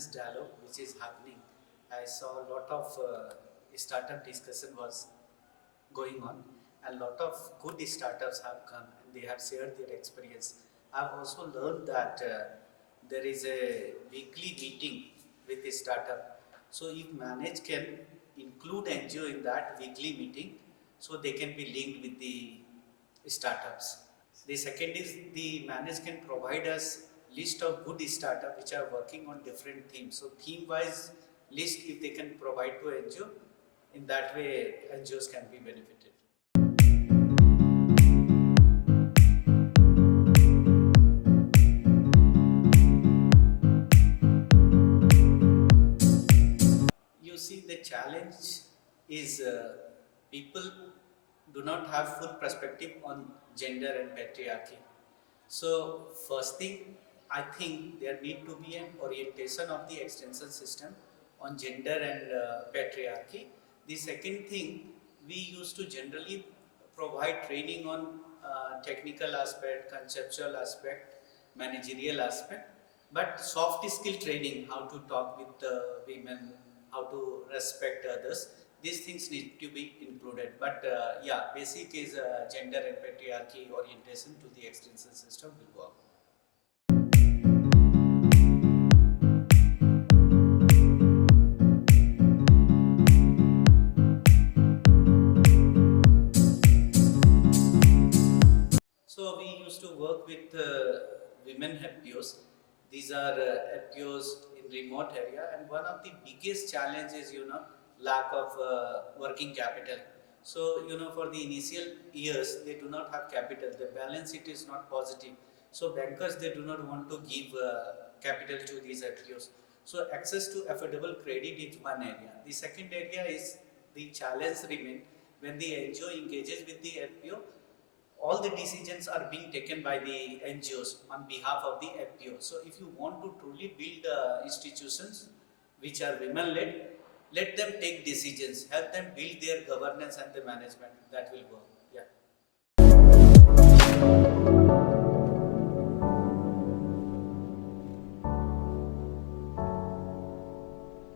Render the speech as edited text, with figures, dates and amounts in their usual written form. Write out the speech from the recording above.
business dialogue which is happening, I saw a lot of startup discussion was going on, and a lot of good startups have come and they have shared their experience. I've also learned that there is a weekly meeting with a startup. So if Manage can include NGO in that weekly meeting, so they can be linked with the startups. The second is the Manage can provide us list of good startups which are working on different themes. So theme wise list if they can provide to NGO, in that way NGOs can be benefited. You see, the challenge is people do not have full perspective on gender and patriarchy. So first thing, I think there need to be an orientation of the extension system on gender and patriarchy. The second thing, we used to generally provide training on technical aspect, conceptual aspect, managerial aspect, but soft skill training, how to talk with women, how to respect others, these things need to be included. But yeah, basic is gender and patriarchy orientation to the extension system will work. So we used to work with women FPOs. These are FPOs in remote area, and one of the biggest challenges, lack of working capital. So for the initial years, they do not have capital. The balance sheet is not positive. So bankers, they do not want to give capital to these FPOs. So access to affordable credit is one area. The second area is the challenge remain when the NGO engages with the FPO. All the decisions are being taken by the NGOs on behalf of the FPO. So if you want to truly build institutions which are women-led, let them take decisions, help them build their governance and the management, that will work.